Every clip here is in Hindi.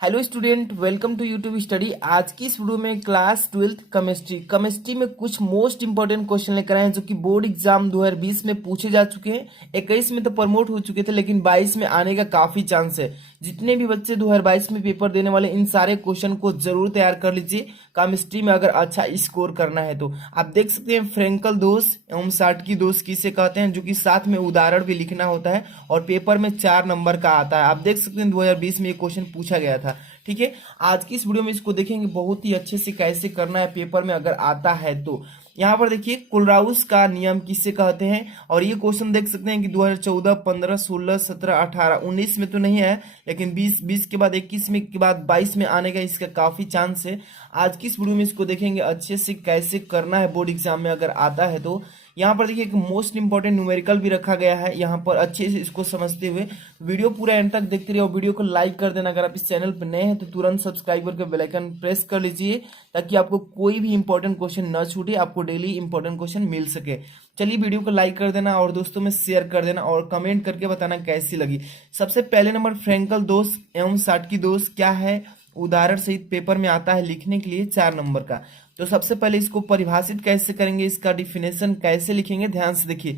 Hello student, welcome to YouTube study. आज की इस वीडियो में क्लास 12th केमिस्ट्री में कुछ मोस्ट इंपॉर्टेंट क्वेश्चन लेकर आए हैं जो कि बोर्ड एग्जाम 2020 में पूछे जा चुके हैं। 21 में तो प्रमोट हो चुके थे, लेकिन 22 में आने का काफी चांस है। जितने भी बच्चे 2022 में पेपर देने वाले, इन सारे क्वेश्चन को जरूर तैयार कर लीजिए केमिस्ट्री में अगर अच्छा स्कोर करना है तो। आप देख सकते हैं फ्रेंकल दोष एवं साटकी दोष किसे कहते हैं, जो कि साथ में उदाहरण भी लिखना होता है और पेपर में 4 नंबर का आता है। आप देख सकते हैं 2020 में ये क्वेश्चन पूछा गया था। ठीक है, आज की इस वीडियो में इसको देखेंगे बहुत ही अच्छे से कैसे करना है पेपर में अगर आता है तो। यहाँ पर देखिए कुलराउस का नियम किससे कहते हैं, और ये क्वेश्चन देख सकते हैं कि 2014, 15, 16, 17, 18, 19 में तो नहीं है, लेकिन 20 के बाद 21 में के बाद 22 में आने का इसका काफी चांस है। आज की इस वीडियो में इसको देखेंगे अच्छे से कैसे करना है बोर्ड एग्जाम में अगर आता है तो। यहाँ पर देखिए एक मोस्ट इंपॉर्टेंट न्यूमेरिकल भी रखा गया है, यहाँ पर अच्छे से इसको समझते हुए वीडियो पूरा एंड तक देखते रहिए और वीडियो को लाइक कर देना। अगर आप इस चैनल पर नए हैं तो तुरंत सब्सक्राइब करके बेल आइकन प्रेस कर लीजिए ताकि आपको कोई भी इंपॉर्टेंट क्वेश्चन न छूटे, आपको डेली इंपॉर्टेंट क्वेश्चन मिल सके। चलिए वीडियो को लाइक कर देना और दोस्तों में शेयर कर देना और कमेंट करके बताना कैसी लगी। सबसे पहले नंबर फ्रेंकल दोष एवं साटकी दोष क्या है, उदाहरण सहित पेपर में आता है लिखने के लिए 4 नंबर का। तो सबसे पहले इसको परिभाषित कैसे करेंगे, इसका डिफिनेशन कैसे लिखेंगे, ध्यान से देखिए।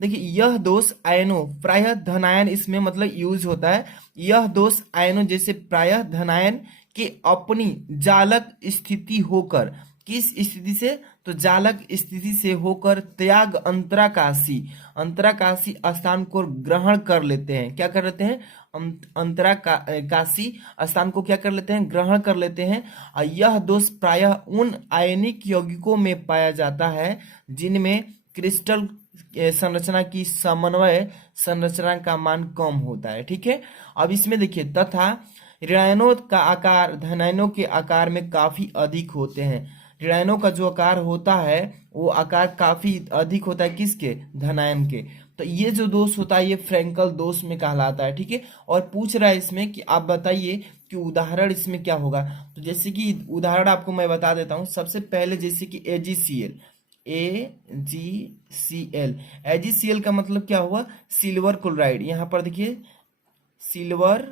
देखिए यह दोष आयनों प्रायः धनायन इसमें मतलब यूज होता है। यह दोष आयनों जैसे प्रायः धनायन के अपनी जालक स्थिति होकर, किस स्थिति से, तो जालक स्थिति से होकर त्याग अंतराकाशी स्थान को ग्रहण कर लेते हैं। क्या कर लेते हैं, अंतराकाशी स्थान को क्या कर लेते हैं, ग्रहण कर लेते हैं। और यह दोष प्रायः उन आयनिक यौगिकों में पाया जाता है जिनमें क्रिस्टल संरचना की समन्वय संरचना का मान कम होता है। ठीक है, अब इसमें देखिए तथा ऋणायनों का आकार धनायनों के आकार में काफी अधिक होते हैं। ऋणायनों का जो आकार होता है वो आकार काफी अधिक होता है किसके, धनायन के। तो ये जो दोष होता है ये फ्रेंकल दोष में कहलाता है। ठीक है, और पूछ रहा है इसमें कि आप बताइए कि उदाहरण इसमें क्या होगा। तो जैसे कि उदाहरण आपको मैं बता देता हूँ। सबसे पहले जैसे कि AgCl का मतलब क्या हुआ, सिल्वर क्लोराइड। यहाँ पर देखिए सिल्वर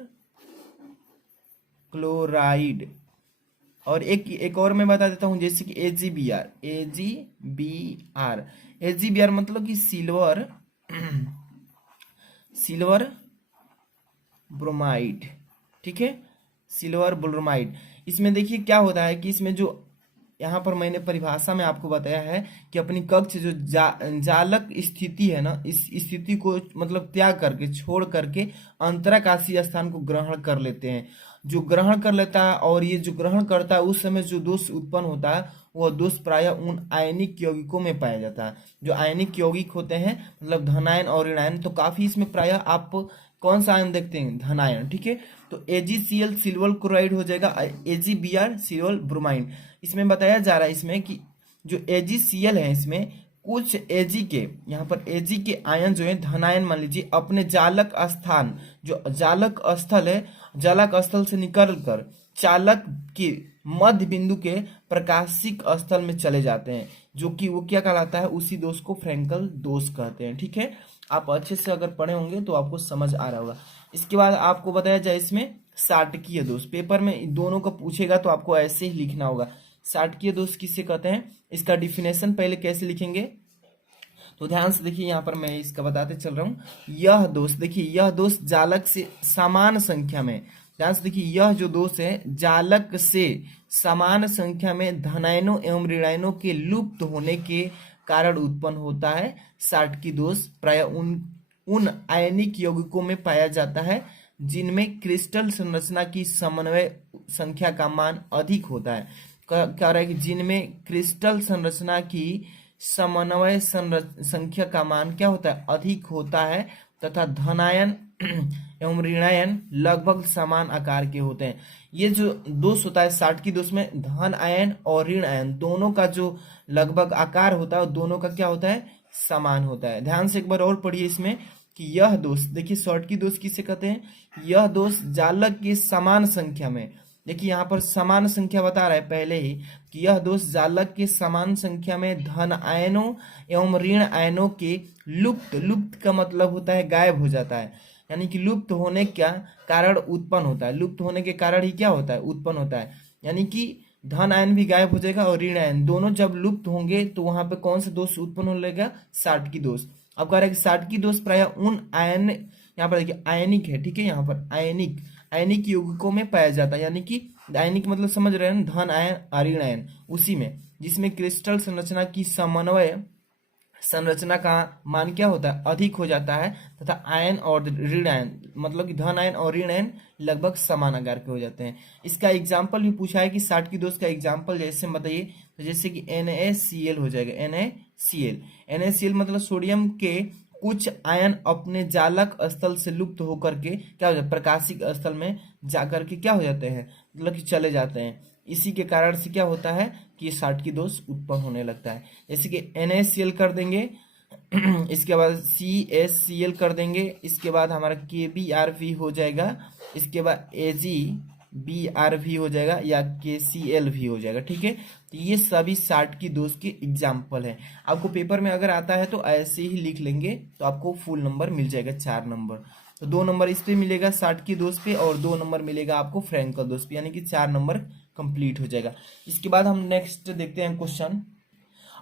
क्लोराइड। और एक और मैं बता देता हूं जैसे कि AgBr मतलब कि सिल्वर ब्रोमाइड। ठीक है, सिल्वर ब्रोमाइड। इसमें देखिए क्या होता है कि इसमें जो यहाँ पर मैंने परिभाषा में आपको बताया है कि अपनी कक्ष जो जालक स्थिति है ना, इस स्थिति को मतलब त्याग करके छोड़ करके अंतराकाशी स्थान को ग्रहण कर लेते हैं। जो ग्रहण कर लेता है और ये जो ग्रहण करता है उस समय जो दोष उत्पन्न होता है वह दोष प्रायः उन आयनिक यौगिकों में पाया जाता है। जो आयनिक यौगिक होते हैं मतलब धनायन और ऋणायन, तो काफी इसमें प्रायः आप कौन सा आयन देखते हैं, धनायन। ठीक है, तो AgCl सिल्वर क्लोराइड हो जाएगा, AgBr सिल्वर ब्रोमाइड। इसमें बताया जा रहा है इसमें कि जो AgCl है इसमें कुछ Ag के, यहाँ पर Ag के आयन जो है धनायन मान लीजिए अपने जालक स्थान, जो जालक स्थल है, जालक स्थल से निकल कर चालक के मध्य बिंदु के प्रकाशिक स्थल में चले जाते हैं, जो कि वो क्या कहलाता है, उसी दोष को फ्रेंकल दोष कहते हैं। ठीक है, आप अच्छे से अगर पढ़े होंगे तो आपको समझ आ रहा होगा। इसके बाद आपको बताया जाए इसमें साटकीय दोष। पेपर में दोनों का पूछेगा तो आपको ऐसे ही लिखना होगा। साटकीय दोष किसे कहते हैं, इसका डिफिनेशन पहले कैसे लिखेंगे, तो ध्यान से देखिए। यहाँ पर मैं इसका बताते चल रहा हूँ। यह दोष देखिए, यह दोष जालक से समान संख्या में, ध्यान से देखिए, यह जो दोष है जालक से समान संख्या में धनायनों एवं ऋणायनों के लुप्त होने के कारण उत्पन्न होता है। साटकी दोष प्रायः उन आयनिक यौगिकों में पाया जाता है जिनमें क्रिस्टल संरचना की समन्वय संख्या का मान अधिक होता है। क्या रहा है कि जिनमें क्रिस्टल संरचना की समन्वय संख्या का मान क्या होता है, अधिक होता है, तथा धनायन एवं ऋणायन लगभग समान आकार के होते हैं। ये जो दोष होता है साटकी दोष में, धन आयन और ऋण आयन दोनों का जो लगभग आकार होता है दोनों का क्या होता है, समान होता है। ध्यान से एक बार और पढ़िए इसमें कि यह दोष देखिए, साटकी दोष किसे कहते हैं, यह दोष जालक की समान संख्या में, देखिए यहाँ पर समान संख्या बता रहा है पहले ही कि यह दोष जालक के समान संख्या में धन आयनों एवं ऋण आयनों के लुप्त का मतलब होता है गायब हो जाता है, यानी कि लुप्त होने का कारण उत्पन्न होता है, लुप्त होने के कारण ही क्या होता है, उत्पन्न होता है। यानी कि धन आयन भी गायब हो जाएगा और ऋण आयन दोनों जब लुप्त होंगे तो वहां पे कौन सा दोष उत्पन्न होने लगेगा, साटकी दोष। अब कह रहा है कि साटकी दोष प्राय उन आयन, यहाँ पर देखिए आयनिक है, ठीक है, यहाँ पर आयनिक आयनिक यौगिकों में पाया जाता है। यानी कि आयनिक मतलब समझ रहे हैं, धन आयन ऋण आयन, उसी में जिसमें क्रिस्टल संरचना की समन्वय संरचना का मान क्या होता है, अधिक हो जाता है, तथा आयन और ऋण आयन मतलब कि धन आयन और ऋण आयन लगभग समान आकार के हो जाते हैं। इसका एग्जाम्पल भी पूछा है कि साटकी दोष का एग्जाम्पल जैसे बताइए, तो जैसे कि NaCl हो जाएगा, NaCl मतलब सोडियम के कुछ आयन अपने जालक स्थल से लुप्त होकर के क्या हो जाता है, प्रकाशिक स्थल में जाकर के क्या हो जाते हैं, मतलब कि चले जाते हैं। इसी के कारण से क्या होता है कि साटकी दोष उत्पन्न होने लगता है। जैसे कि NaCl कर देंगे इसके बाद CaCl कर देंगे, इसके बाद हमारा KBrV हो जाएगा, इसके बाद AgBrV हो जाएगा या KCl भी हो जाएगा, ठीक है। तो ये सभी साटकी दोष के एग्जाम्पल हैं। आपको पेपर में अगर आता है तो ऐसे ही लिख लेंगे तो आपको फुल नंबर मिल जाएगा, 4 नंबर। तो 2 नंबर इस पे मिलेगा साटकी दोष पे और 2 नंबर मिलेगा आपको फ्रैंकल दोष पे, यानी कि 4 नंबर कंप्लीट हो जाएगा। इसके बाद हम नेक्स्ट देखते हैं क्वेश्चन।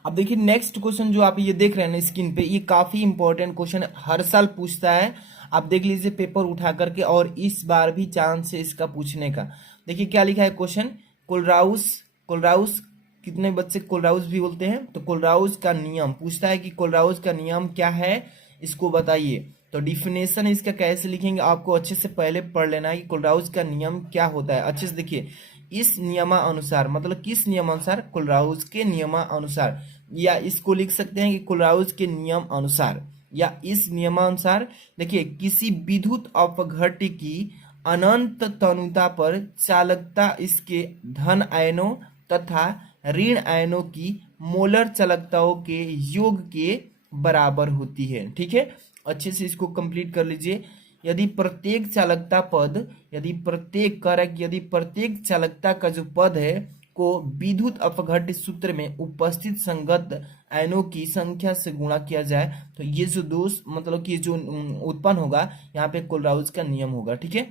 अब देखिए नेक्स्ट क्वेश्चन जो आप ये देख रहे हैं ना स्क्रीन पे, ये काफी इंपॉर्टेंट क्वेश्चन हर साल पूछता है। आप देख लीजिए पेपर उठा करके, और इस बार भी चांस है इसका पूछने का। देखिए क्या लिखा है क्वेश्चन, कोलराउस कोलराउस कितने बच्चे कोलराउस भी बोलते हैं, तो कोलराउस का नियम पूछता है कि कोलराउस का नियम क्या है, इसको बताइए। तो डिफिनेशन इसका कैसे लिखेंगे, आपको अच्छे से पहले पढ़ लेना है कि कोलराउस का नियम क्या होता है। अच्छे से देखिए, इस नियमानुसार मतलब किस नियमानुसार, कोलराउस के नियमानुसार, या इसको लिख सकते हैं कि कोलराउस के नियम अनुसार या इस नियमानुसार। देखिए किसी विद्युत अपघट्य की अनंत तनुता पर चालकता इसके धन आयनों तथा ऋण आयनों की मोलर चालकताओं के योग के बराबर होती है, ठीक है। अच्छे से इसको कंप्लीट कर लीजिए। यदि प्रत्येक चालकता पद, यदि प्रत्येक कारक, यदि प्रत्येक चालकता का जो पद है को विद्युत अपघट्य सूत्र में उपस्थित संगत आयनों की संख्या से गुणा किया जाए तो ये जो दोष मतलब कि जो उत्पन्न होगा यहाँ पे कोलराउस का नियम होगा, ठीक है।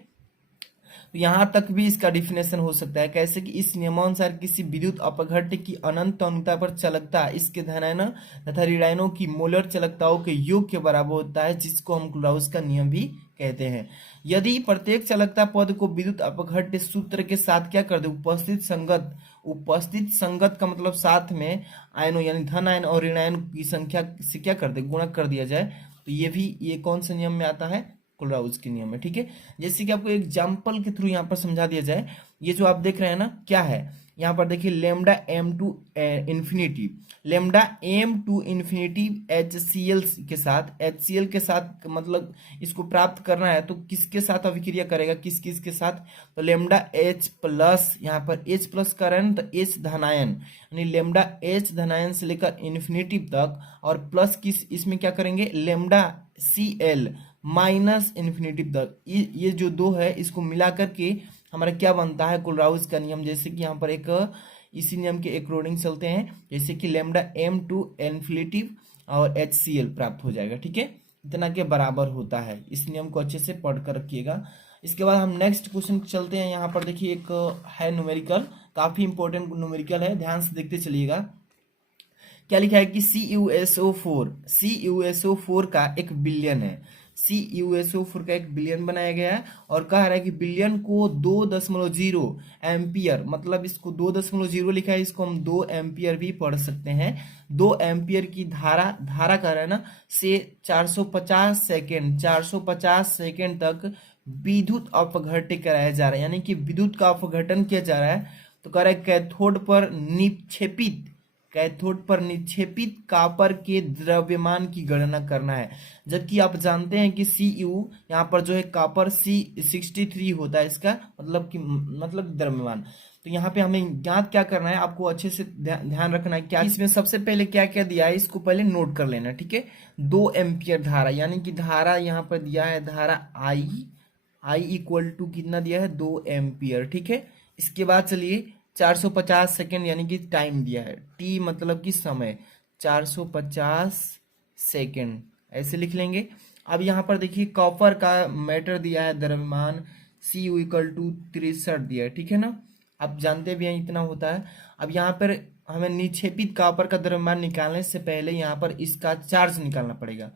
तो यहाँ तक भी इसका डिफिनेशन हो सकता है कैसे कि इस नियमानुसार किसी विद्युत अपघट्य की अनंत तनुता पर चालकता इसके धनायन तथा ऋणायनों की मोलर चालकताओं के योग के बराबर होता है, जिसको हम कोलराउस का नियम भी कहते हैं। यदि प्रत्येक चालकता पद को विद्युत अपघट्य सूत्र के साथ क्या कर दे, उपस्थित संगत का मतलब साथ में आयनों यानी धन आयन और ऋण आयन की संख्या से क्या कर दे, गुणा कर दिया जाए, तो ये कौन से नियम में आता है, कोलराउस के नियम है, ठीक है। जैसे कि आपको एग्जांपल के थ्रू यहाँ पर समझा दिया जाए, ये जो आप देख रहे हैं ना क्या है, यहाँ पर देखिए lambda m to infinity, lambda m to infinity HCl के साथ, HCl के साथ मतलब इसको प्राप्त करना है तो किसके साथ अभिक्रिया करेगा, किस के साथ, तो लेमडा H प्लस, यहाँ पर H प्लस का रहा है तो H धनायन, यानी लेमडा H धनायन से लेकर इन्फिनिटी तक, और प्लस किस इसमें क्या करेंगे, लेमडा Cl माइनस इन्फिनिटी तक। ये जो दो है इसको मिला करके हमारा क्या बनता है, कोलराउस का नियम। जैसे कि यहाँ पर एक इसी नियम के अकॉर्डिंग चलते हैं, जैसे कि लेमडा एम टू इन्फिनिटी और HCl प्राप्त हो जाएगा, ठीक है, इतना के बराबर होता है। इस नियम को अच्छे से पढ़ कर रखिएगा। इसके बाद हम नेक्स्ट क्वेश्चन चलते हैं। यहाँ पर देखिए एक है न्यूमेरिकल, काफी इंपॉर्टेंट न्यूमेरिकल है, ध्यान से देखते चलिएगा। क्या लिखा है कि CuSO4 का एक बिलियन है, CuSO4 का एक बिलियन बनाया गया है, और कह रहा है कि बिलियन को 2.0 एम्पियर, मतलब इसको 2.0 लिखा है, इसको हम 2 एम्पियर भी पढ़ सकते हैं। 2 एम्पियर की धारा कह रहा है ना से 450 सेकेंड तक विद्युत अपघट्य कराया जा रहा है, यानी कि विद्युत का अपघटन किया जा रहा है। तो कह रहा है कैथोड पर निक्षेपित कापर के द्रव्यमान की गणना करना है। जबकि आप जानते हैं कि Cu यहाँ पर जो है कापर C63 होता है, इसका मतलब द्रव्यमान। तो यहाँ पे हमें ज्ञात क्या करना है, आपको अच्छे से ध्यान रखना है क्या इसमें सबसे पहले क्या क्या दिया है, इसको पहले नोट कर लेना, ठीक है। 2 एम्पियर धारा, यानी कि धारा यहाँ पर दिया है, धारा I इक्वल टू कितना दिया है, 2 एम्पियर, ठीक है। इसके बाद चलिए 450 सेकेंड यानी कि टाइम दिया है, T मतलब कि समय, 450 सेकेंड ऐसे लिख लेंगे। अब यहाँ पर देखिए कॉपर का मैटर दिया है, द्रव्यमान Cu इक्वल टू 63 दिया है, ठीक है ना। आप जानते भी हैं इतना होता है। अब यहाँ पर हमें निक्षेपित कॉपर का द्रव्यमान निकालने से पहले यहाँ पर इसका चार्ज निकालना पड़ेगा।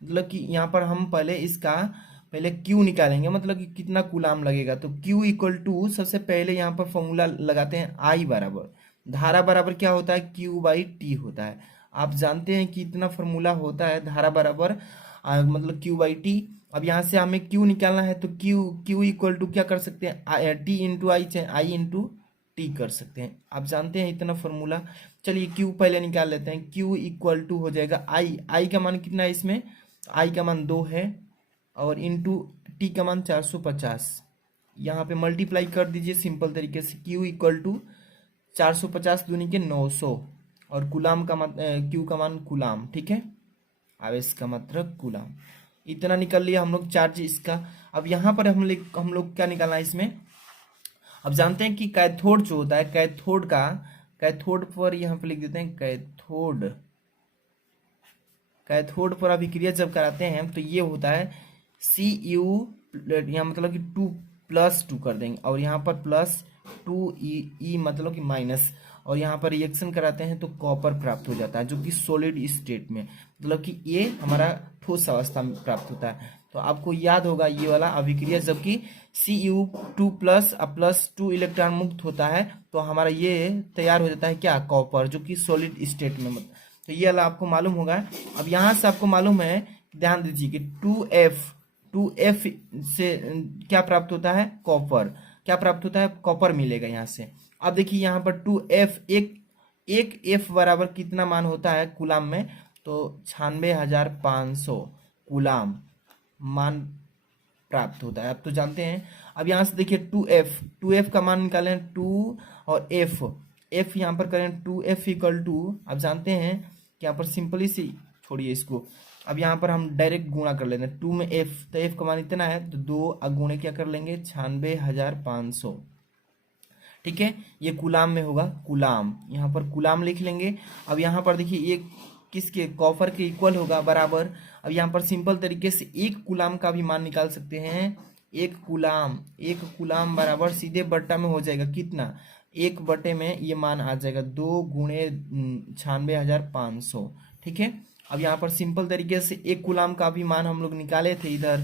मतलब कि यहाँ पर हम पहले इसका पहले Q निकालेंगे, मतलब कि कितना कूलाम लगेगा। तो Q इक्वल टू सबसे पहले यहाँ पर फॉर्मूला लगाते हैं, I बराबर धारा बराबर क्या होता है, Q/T होता है। आप जानते हैं कि इतना फॉर्मूला होता है, धारा बराबर मतलब Q/T। अब यहाँ से हमें Q निकालना है, तो Q इक्वल टू क्या कर सकते हैं, T इंटू आई, चाहे I इंटू टी कर सकते हैं। आप जानते हैं इतना फॉर्मूला। चलिए Q पहले निकाल लेते हैं। Q इक्वल टू हो जाएगा I का मान कितना है इसमें, I का मान 2 है, और इंटू टी का मान 450। यहाँ पे मल्टीप्लाई कर दीजिए सिंपल तरीके से। Q इक्वल टू 450 दूनी के 900, और गुलाम का मान Q का मान गुलाम, ठीक है, आवेश का मतलब गुलाम। इतना निकल लिया हम लोग चार्ज इसका। अब यहाँ पर हम लोग क्या निकालना है इसमें। अब जानते हैं कि कैथोड जो होता है, कैथोड पर यहाँ पर लिख देते हैं कैथोड पर अभिक्रिया जब कराते हैं तो ये होता है Cu, यहाँ मतलब कि 2+2 कर देंगे, और यहाँ पर +2E मतलब कि माइनस, और यहाँ पर रिएक्शन कराते हैं तो कॉपर प्राप्त हो जाता है, जो कि सॉलिड स्टेट में, मतलब कि ये हमारा ठोस अवस्था में प्राप्त होता है। तो आपको याद होगा ये वाला अभिक्रिया, जबकि Cu2++2 इलेक्ट्रॉन मुक्त होता है तो हमारा ये तैयार हो जाता है क्या, कॉपर, जो कि सॉलिड स्टेट में। तो ये वाला आपको मालूम होगा। अब यहाँ से आपको मालूम है, ध्यान दीजिए कि 2F से क्या प्राप्त होता है, कॉपर। क्या प्राप्त होता है, कॉपर मिलेगा यहाँ से। अब देखिए यहाँ पर 2F, एक F बराबर कितना मान होता है कूलाम में, तो 96,500 कूलाम मान प्राप्त होता है। आप तो जानते हैं। अब यहाँ से देखिए 2F का मान निकालें, 2 और F यहाँ पर करें 2F इक्वल टू, आप जानते हैं कि यहाँ पर सिंपली सी छोड़िए इसको। अब यहाँ पर हम डायरेक्ट गुणा कर लेते हैं, 2 में F, तो F का मान इतना है, तो 2 गुणे क्या कर लेंगे, 96,500, ठीक है। ये कूलाम में होगा, कूलाम, यहाँ पर कूलाम लिख लेंगे। अब यहाँ पर देखिए ये किसके, कॉपर के इक्वल होगा, बराबर। अब यहाँ पर सिंपल तरीके से एक कूलाम का भी मान निकाल सकते हैं। एक कूलाम बराबर सीधे बट्टा में हो जाएगा कितना, 1 में ये मान आ जाएगा 2 गुणे 96,500, ठीक है। अब यहाँ पर सिंपल तरीके से एक कूलाम का भी मान हम लोग निकाले थे, इधर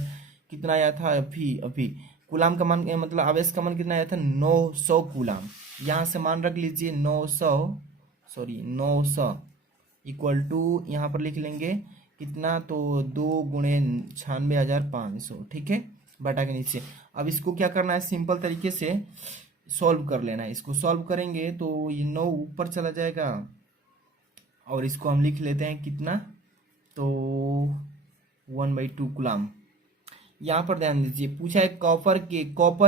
कितना आया था, अभी कूलाम का मान मतलब आवेश का मान कितना आया था, 900 कूलाम। यहाँ से मान रख लीजिए 900 इक्वल टू, यहाँ पर लिख लेंगे कितना, तो 2 गुणे 96,500, ठीक है, बटा के नीचे। अब इसको क्या करना है, सिंपल तरीके से सॉल्व कर लेना है। इसको सॉल्व करेंगे तो ये 9 ऊपर चला जाएगा, और इसको हम लिख लेते हैं कितना, तो 1/2 कूलाम। यहाँ पर ध्यान दीजिए, पूछा है कॉपर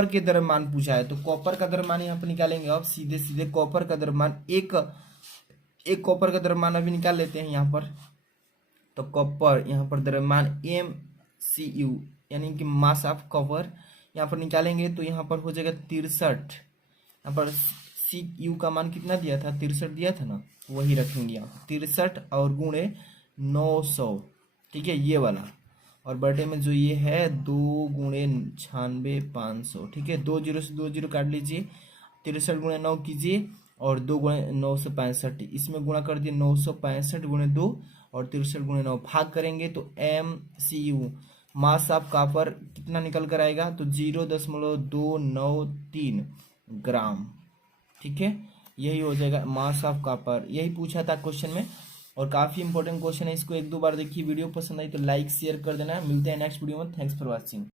के द्रव्यमान पूछा है, तो कॉपर का द्रव्यमान यहाँ पर निकालेंगे। अब सीधे कॉपर का द्रव्यमान, एक कॉपर का द्रव्यमान अभी निकाल लेते हैं यहाँ पर। तो कॉपर यहाँ पर द्रव्यमान MCU यानी कि मास ऑफ कॉपर यहाँ पर निकालेंगे, तो यहाँ पर हो जाएगा 63। यहाँ पर Cu का मान कितना दिया था, 63 दिया था ना, वही रखेंगे यहाँ 63 और गुणे 900, ठीक है, ये वाला। और बटे में जो ये है 2 गुणे 96,500, ठीक है। 2 0 से 2 0 काट लीजिए, 63 गुणे 9 कीजिए, और 2 गुणे 965, इसमें गुणा कर दिए 965 गुणे 2, और 63 गुणे 9 भाग करेंगे तो MCU मास ऑफ कॉपर कितना निकल कर आएगा, तो 0.293 ग्राम, ठीक है। यही हो जाएगा मास ऑफ कॉपर। यही पूछा था क्वेश्चन में, और काफ़ी इंपॉर्टेंट क्वेश्चन है। इसको 1-2 बार देखिए। वीडियो पसंद आई तो लाइक शेयर कर देना। मिलते हैं नेक्स्ट वीडियो में। Thanks for watching.